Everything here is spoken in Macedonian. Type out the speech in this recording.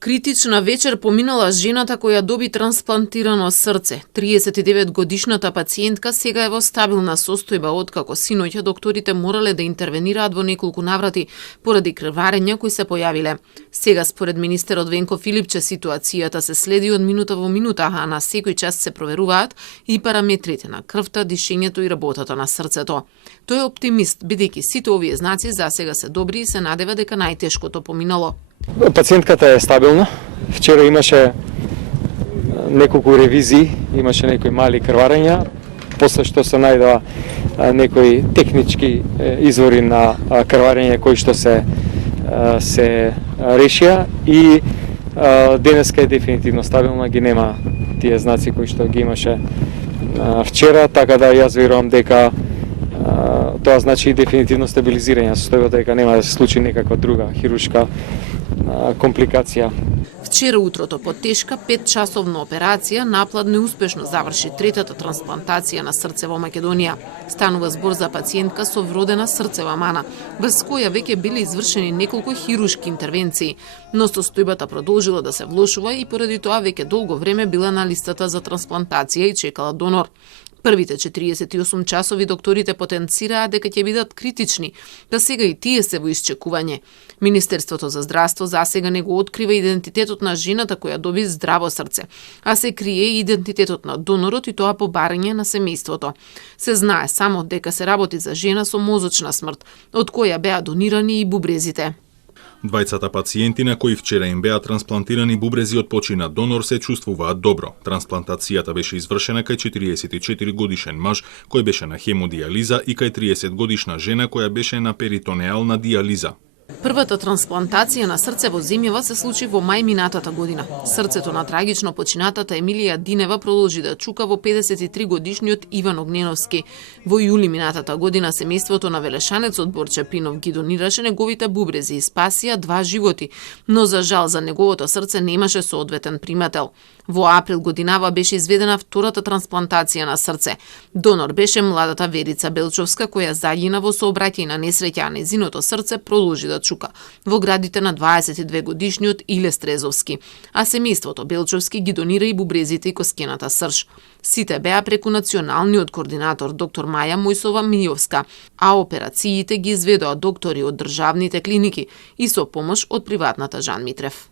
Критична вечер поминала жената која доби трансплантирано срце. 39-годишната пациентка сега е во стабилна состојба откако синоќа докторите морале да интервенираат во неколку наврати поради крварења кои се појавиле. Сега според министерот Венко Филипче ситуацијата се следи од минута во минута, а на секој час се проверуваат и параметрите на крвта, дишењето и работата на срцето. Тој е оптимист, бидејќи сите овие знаци засега се добри и се надева дека најтешкото поминало. Пациентката е стабилна. Вчера имаше неколку ревизии, имаше некои мали крварења, после што се најдоа некои технички извори на крварење кои што се решија и денеска е дефинитивно стабилна, ги нема тие знаци кои што ги имаше вчера, така да јас верувам дека тоа значи дефинитивно стабилизирање на состојбата, дека нема да се случи некаква друга хируршка компликација. Вчера утрото по тешка 5-часовна операција Наплад неуспешно заврши третата трансплантација на срце во Македонија. Станува збор за пациентка со вродена срцева мана, врз која веќе биле извршени неколку хируршки интервенции, но состојбата продолжила да се влошува и поради тоа веќе долго време била на листата за трансплантација и чекала донор. Првите 48 часови докторите потенцираа дека ќе бидат критични, да сега и тие се во исчекување. Министерството за здравство засега не го открива идентитетот на жената која доби здраво срце, а се крие и идентитетот на донорот и тоа по барање на семејството. Се знае само дека се работи за жена со мозочна смрт, од која беа донирани и бубрезите. Двајцата пациенти на кои вчера им беа трансплантирани бубрези од починат донор се чувствуваат добро. Трансплантацијата беше извршена кај 44 годишен маж кој беше на хемодиализа и кај 30 годишна жена која беше на перитонеална диализа. Првата трансплантација на срце во земјава се случи во мај минатата година. Срцето на трагично починатата Емилија Динева продолжи да чука во 53 годишниот Иван Огненовски. Во јули минатата година семејството на велешанецот Борче Пинов ги донираше неговите бубрези и спасија 2 животи, но за жал за неговото срце немаше соодветен примател. Во април годинава беше изведена втората трансплантација на срце. Донор беше младата Верица Белчовска која загина во сообраќајна несреќа, а незиното срце продолжи да чука во градите на 22 годишниот Иле Стрезовски, а семејството Белчовски ги донира и бубрезите и коскената срж. Сите беа преку националниот координатор доктор Маја Мојсова Мијовска, а операциите ги изведоа доктори од државните клиники и со помош од приватната Жан Митрев.